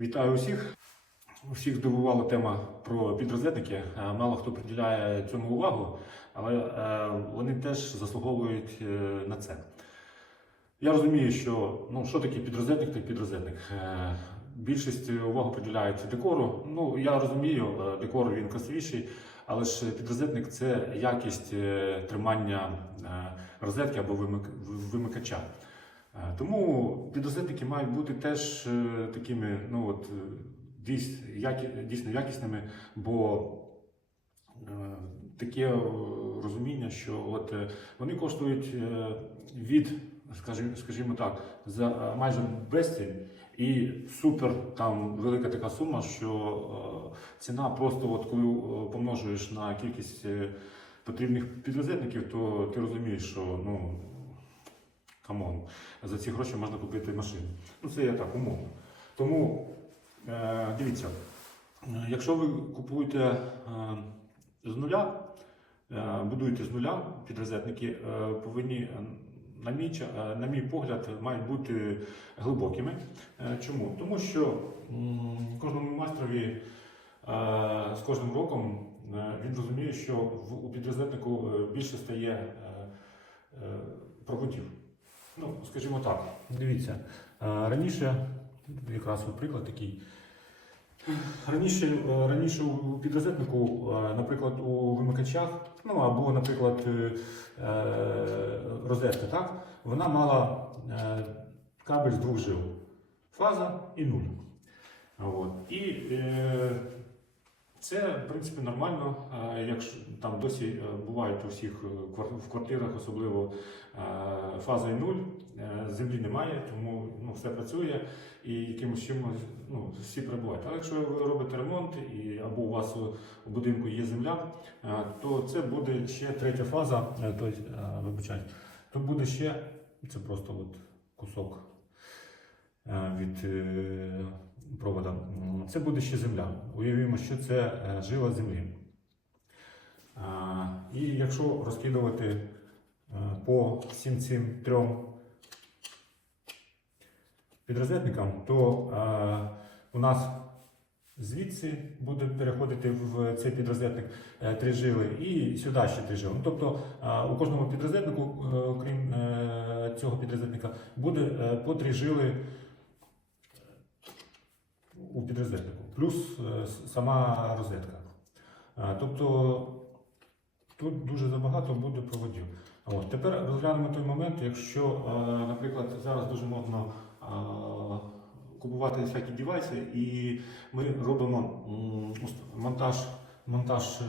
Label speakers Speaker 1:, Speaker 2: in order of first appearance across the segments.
Speaker 1: Вітаю усіх. Усіх здивувала тема про підрозетники. Мало хто приділяє цьому увагу, але е, вони теж заслуговують е, на це. Я розумію, що ну, що таке підрозетник, так підрозетник. Е, Більшість уваги приділяють декору. Ну, я розумію, декор він красивіший, але ж підрозетник це якість тримання розетки або вимикача. Е, Тому підрозетники мають бути теж е, такими, ну от е, дійсно якісними, бо таке розуміння, що от вони коштують від, скажімо, так, за майже безціль і супер там велика така сума, що ціна просто, от коли помножуєш на кількість потрібних підрозетників, то ти розумієш, що ну. Камон, за ці гроші можна купити машину. Ну, це я так умовно. Тому е, дивіться, е, якщо ви купуєте е, з нуля, будуєте з нуля підрозетники, повинні, на мій, на мій погляд, мають бути глибокими. Чому? Тому що кожному майстрові з кожним роком він розуміє, що в, у підрозетнику більше стає е, проводів. Ну, скажімо так, дивіться, е, раніше, якраз приклад такий. Раніше, е, раніше у підрозетнику, е, наприклад, у вимикачах, ну або, наприклад, розетка, так, вона мала кабель з двох жил. Фаза і нуль. От. І це, в принципі, нормально. Е, Якщо там досі е, бувають у всіх е, в квартирах, особливо фаза і нуль, землі немає, тому ну, все працює і якимось чином ну, всі перебувають. Але якщо ви робите ремонт і або у вас у, будинку є земля, то це буде ще третя фаза, то, вибачайте, то буде ще це просто от кусок від провода. Це буде ще земля. Уявімо, що це е, жила землі. І якщо розкидувати е, по всім цим трьом підрозетникам, то е, у нас звідси буде переходити в цей підрозетник три жили і сюди ще три жили. Ну, тобто у кожному підрозетнику, окрім е, цього підрозетника, буде по три жили у підрозетнику, плюс е, сама розетка. Е, Тобто тут дуже забагато буде проводів. От. Тепер розглянемо той момент, якщо, е, наприклад, зараз дуже модно купувати всякі девайси, і ми робимо монтаж, монтаж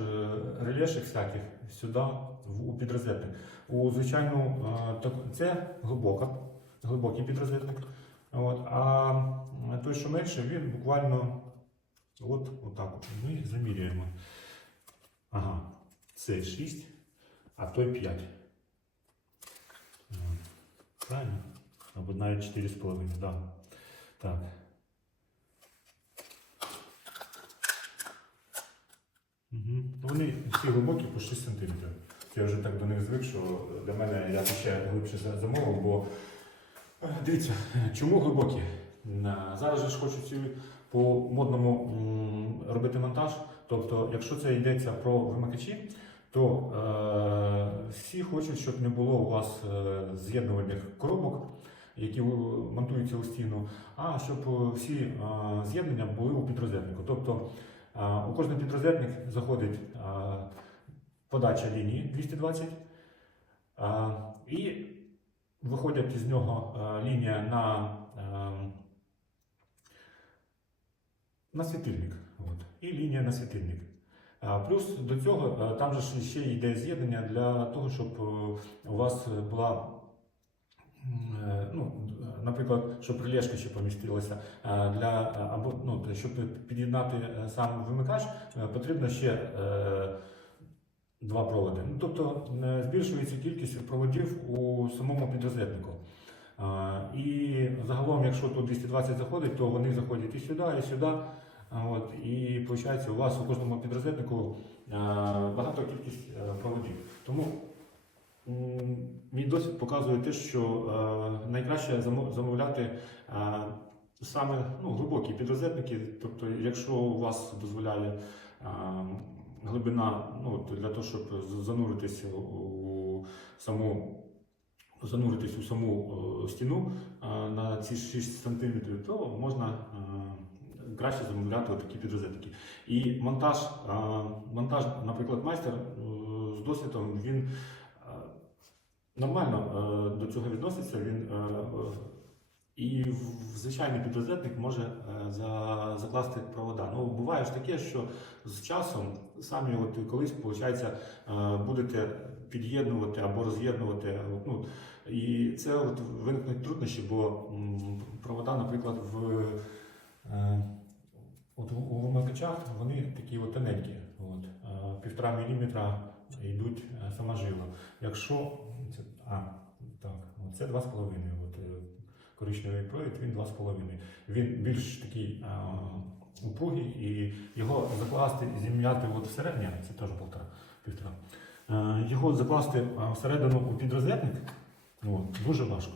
Speaker 1: релешек всяких сюди, у підрозетник. У звичайну, це глибока, глибокий підрозетник. От, а той, що менше, він буквально от, отак от. Ми замірюємо. Ага, це 6, а той 5. Правильно? Або навіть 4,5, да. Так. Угу. Вони всі глибокі по 6 см. Я вже так до них звик, що для мене я ще глибше замовив, бо дивіться, чому глибокі? Зараз же ж хочуть по модному робити монтаж. Тобто, якщо це йдеться про вимикачі, то е, всі хочуть, щоб не було у вас е, з'єднувальних коробок, які монтуються у стіну, а щоб е, всі е, з'єднання були у підрозетнику. Тобто е, у кожний підрозетник заходить е, подача лінії 220 е, і виходять із нього е, лінія на, е, на світильник. От, і лінія на світильник. Плюс до цього е, там же ще йде з'єднання для того, щоб е, у вас була, е, ну, е, наприклад, щоб релешка ще помістилася, е, для, е, або, ну, щоб під'єднати е, сам вимикач, е, потрібно ще е, два проводи. Ну, тобто е, збільшується кількість проводів у самому підрозетнику. І загалом, якщо тут 220 заходить, то вони заходять і сюди, і сюди. От, і виходить, у вас у кожному підрозетнику е, багато кількість е, проводів. Тому мій досвід показує те, що найкраще замовляти саме ну, глибокі підрозетники. Тобто, якщо у вас дозволяє глибина ну, для того, щоб зануритися у саму зануритись у саму е, стіну е, на ці 6 см, то можна е, краще замовляти такі підрозетки. І монтаж, монтаж, наприклад, майстер з досвідом, він нормально до цього відноситься. Він, і звичайний підрозетник може е, за, закласти провода. Ну, буває ж таке, що з часом самі от колись, виходить, е, будете під'єднувати або роз'єднувати. Ну, і це от виникнуть труднощі, бо провода, наприклад, в е, от у- вимикачах вони такі от тоненькі, от, півтора міліметра йдуть сама жила. Якщо це, а, так, от це 2,5. Коричневий провід, він 2,5. Він більш такий е, упругий, і його закласти і зім'яти всередині, це теж полтора, півтора. Е, Його закласти е, всередину у підрозетник от, дуже важко.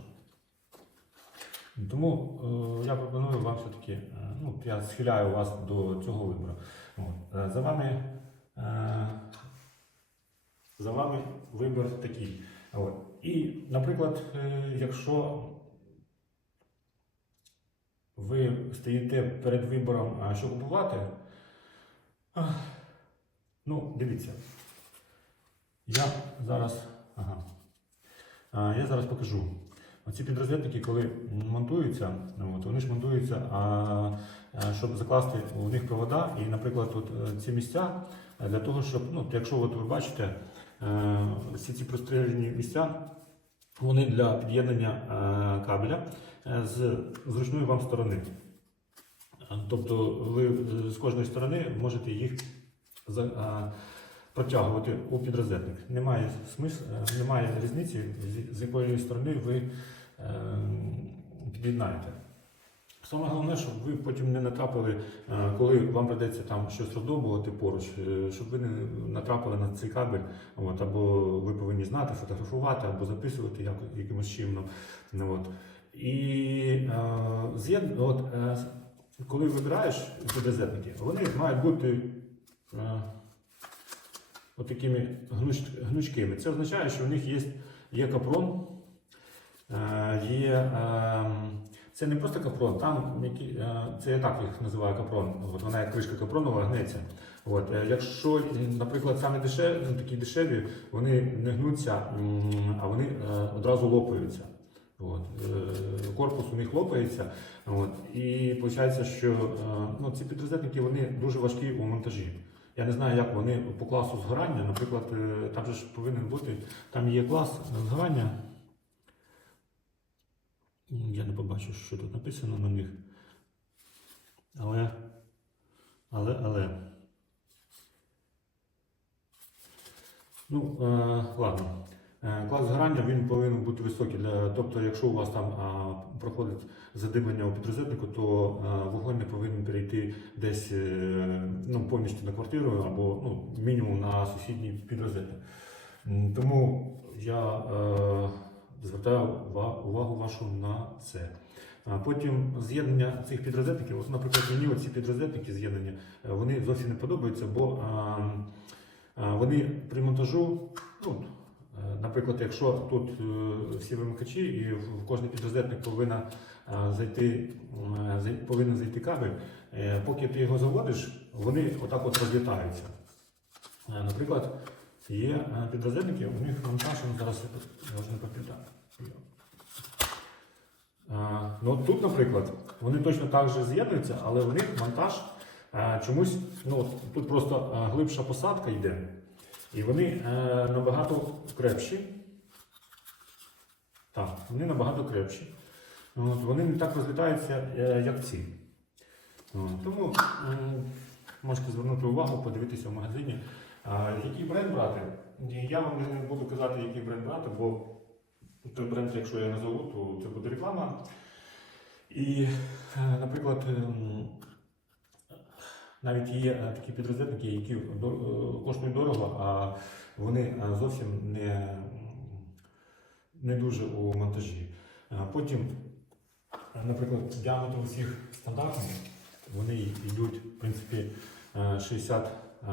Speaker 1: Тому е, я пропоную вам все-таки, е, ну, я схиляю вас до цього вибору. За вами. Е, за вами вибір такий. От. І, наприклад, е, якщо ви стоїте перед вибором, а що купувати, ну, дивіться. Я зараз. Ага. Я зараз покажу. Оці підрозетники, коли монтуються, ну, от, вони ж монтуються, а, щоб закласти у них провода, і, наприклад, от, е, ці місця е, для того, щоб, ну, якщо от ви бачите, е, всі ці прострілені місця, вони для під'єднання е, кабеля е, з зручної вам сторони. Тобто ви е, з кожної сторони можете їх протягувати у підрозетник. Немає смисл, немає різниці, з, якої сторони ви під'єднаєте. Саме головне, щоб ви потім не натрапили, е, коли вам прийдеться там щось роздобувати поруч, е, щоб ви не натрапили на цей кабель, от, або ви повинні знати, фотографувати, або записувати як, якимось чином. Ну, от. І е, от, е, коли вибираєш підрозетники, вони мають бути е, от такими гнуч, гнучкими. Це означає, що в них є, є капрон, е, є. Е, це не просто капрон, там які, е, це я так їх називаю капрон. От вона як кришка капронова гнеться. От, е, якщо, е, наприклад, саме дешеві, ну, такі дешеві, вони не гнуться, а вони одразу лопаються. От, корпус у них лопається. От, і виходить, що ну, ці підрозетники вони дуже важкі у монтажі. Я не знаю, як вони по класу згорання. Наприклад, там же ж повинен бути, там є клас згорання. М, Я не побачив, що тут написано на них. Але, але, але. Ну, е, ладно. Е, Клас згорання він повинен бути високий. Для, тобто, якщо у вас там а, проходить задимлення у підрозетнику, то а, вогонь не повинен перейти десь е, ну, повністю на квартиру або ну, мінімум на сусідній підрозетник. Тому я е, звертаю увагу вашу на це. Потім з'єднання цих підрозетників, от, наприклад, мені ці підрозетники з'єднання, е, вони зовсім не подобаються, бо а, а, вони при монтажу, ну, е, наприклад, якщо тут е, всі вимикачі і в кожний підрозетник повинна зайти, повинен зайти кабель, поки ти його заводиш, вони отак от розлітаються. Наприклад, є е, підрозетники, у них монтаж, зараз не пам'ятаю. Е, Ну, тут, наприклад, вони точно так же з'єднуються, але у них монтаж е, чомусь, ну, тут просто глибша посадка йде, і вони набагато крепші. Так, вони набагато крепші. От, вони не так розлітаються, як ці. От, тому можете звернути увагу, подивитися в магазині. Який бренд брати? Я вам не буду казати, який бренд брати, бо той бренд, якщо я назову, то це буде реклама. І, е, наприклад, ем, навіть є е, такі підрозетники, які е, коштують дорого, а вони зовсім не, не дуже у монтажі. Потім наприклад, діаметр усіх стандартних, вони йдуть, в принципі, е, 60 е,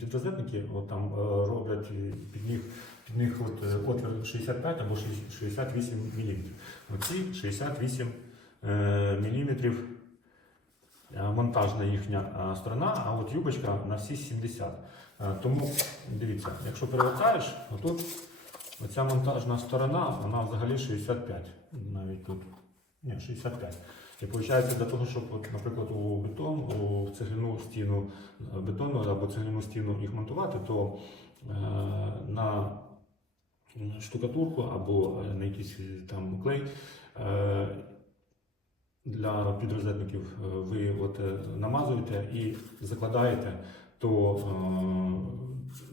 Speaker 1: підрозетників, от там е, роблять під них, під них от, е, отвір 65 або 68 мм. Оці 68 мм монтажна їхня сторона, а от юбочка на всі 70. Е, Тому дивіться, якщо перевертаєш, отут оця монтажна сторона, вона взагалі 65. Навіть тут. Ні, 65. І виходить, для того, щоб, от, наприклад, у бетон, у цегляну стіну е, бетону або цегляну стіну їх монтувати, то е, на штукатурку або е, на якийсь е, там клей е, для підрозетників ви от, намазуєте і закладаєте, то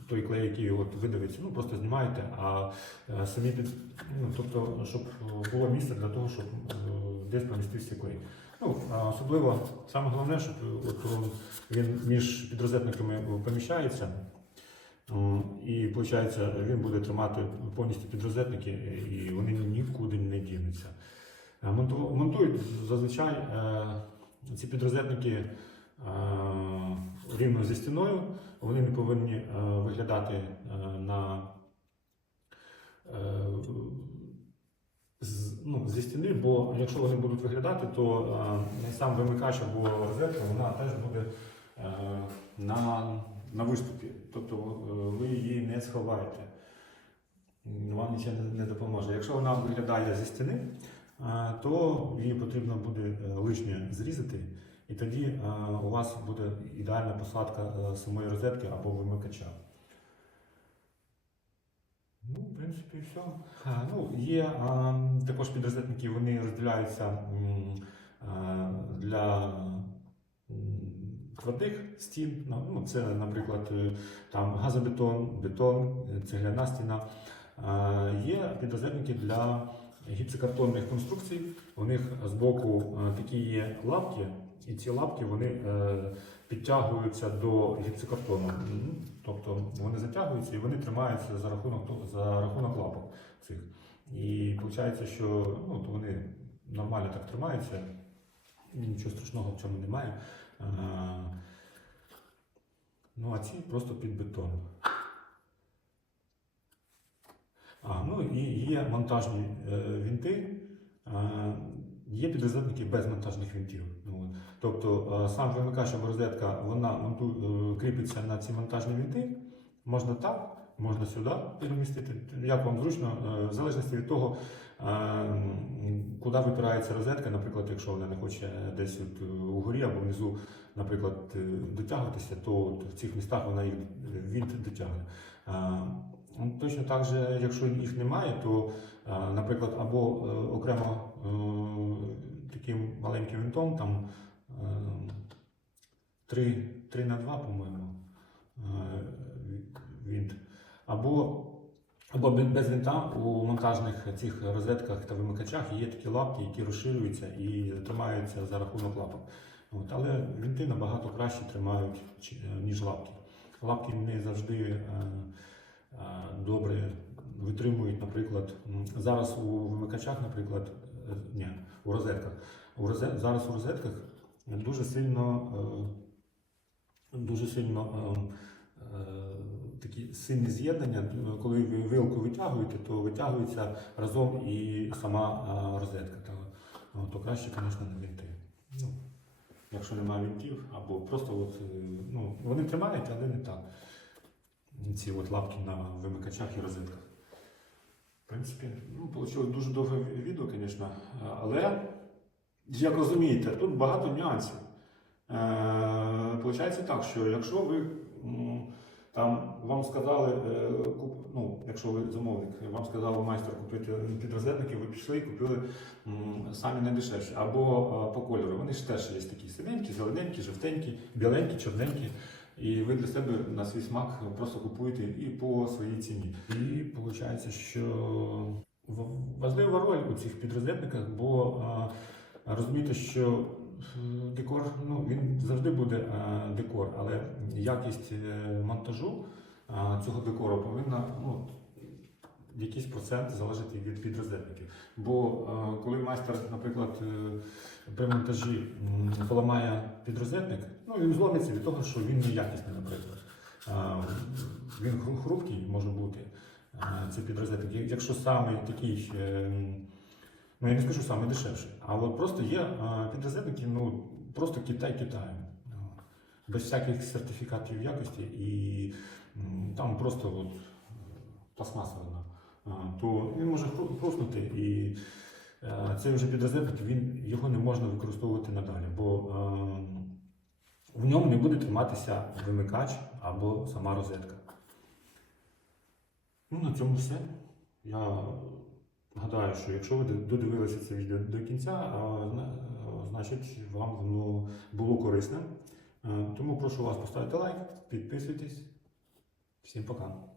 Speaker 1: той клей, який от видавиться, ну просто знімаєте, а е, самі під, ну, тобто, щоб було місце для того, щоб е, десь помістився клей. Ну, особливо саме головне, щоб от, він між підрозетниками поміщається. І виходить, він буде тримати повністю підрозетники, і вони нікуди не дінуться. Е, Монтують зазвичай е, ці підрозетники е, рівно зі стіною. Вони не повинні е, виглядати е, на е, ну, зі стіни, бо якщо вони будуть виглядати, то е, сам вимикач або розетка вона теж буде е, на, на виступі. Тобто е, ви її не сховаєте. Вам нічого не- допоможе. Якщо вона виглядає зі стіни, е, то її потрібно буде е, лишнє зрізати, і тоді е, у вас буде ідеальна посадка е, самої розетки або вимикача. Ну, в принципі, все. Ну, є а, також підрозетники, вони розділяються для твердих стін. Ну, ну, це, наприклад, е, там газобетон, бетон, е, цегляна стіна. Є підрозетники для гіпсокартонних конструкцій. У них збоку е, такі є лапки, і ці лапки вони е, підтягуються до гіпсокартону. Тобто вони затягуються і вони тримаються за рахунок, за рахунок лапок цих. І виходить, що ну, то вони нормально так тримаються, нічого страшного в цьому немає. Е, Ну, а ці просто під бетон. А, ну і є монтажні е, вінти, е, є підрозетники без монтажних вінтів. Ну. Тобто е, сам вимикач розетка вона е, кріпиться на ці монтажні вінти. Можна так, можна сюди перемістити. Як вам зручно, е, в залежності від того, куди випирається розетка, наприклад, якщо вона не хоче десь от угорі або внизу, наприклад, дотягуватися, то от в цих містах вона їх е, дотягне. Точно так же, якщо їх немає, то, наприклад, або окремо таким маленьким винтом, там 3, 3 на 2, по-моєму, е, вінт, або, або без винта у монтажних цих розетках та вимикачах є такі лапки, які розширюються і тримаються за рахунок лапок. От, але вінти набагато краще тримають, ніж лапки. Лапки не завжди. е, е, добре витримують, наприклад, зараз у вимикачах, наприклад, е, ні, у розетках. У розе- зараз у розетках дуже сильно, е, дуже сильно е, е, такі сильні з'єднання. Коли ви вилку витягуєте, то витягується разом і сама е, розетка. То, то краще, звісно, не вінти. Ну, якщо немає вінтів, або просто от, е, ну, вони тримають, але не так ці от лапки на вимикачах і розетках. В принципі, ну, вийшло дуже довге відео, звісно. Але, як розумієте, тут багато нюансів. Е, Получається так, що якщо ви там вам сказали, е, ну, якщо ви замовник, вам сказав майстер купити підрозетники, ви пішли і купили самі найдешевші. Або е, по кольору. Вони ж теж є такі синенькі, зелененькі, жовтенькі, біленькі, чорненькі. І ви для себе на свій смак просто купуєте і по своїй ціні. І виходить, що важлива роль у цих підрозетниках, бо розумієте, що е, декор ну, він завжди буде е, декор, але якість е, монтажу цього декору повинна ну, якийсь процент залежить від підрозетників. Бо коли майстер, наприклад, при монтажі поламає підрозетник, ну він зломиться від того, що він неякісний, наприклад. Е, Він хрупкий може бути. Це підрозетник. Якщо саме такий, е, ну я не скажу саме дешевший, але просто є підрозетники, ну просто Китай Китаю. Без всяких сертифікатів якості і там просто от, пластмаса одна. То він може хру- хруснути і е, цей вже підрозетник, він, його не можна використовувати надалі, бо в ньому не буде триматися вимикач або сама розетка. Ну, на цьому все. Я гадаю, що якщо ви додивилися це відео до кінця, значить вам воно було корисним. Е, Тому прошу вас поставити лайк, підписуйтесь. Всім пока.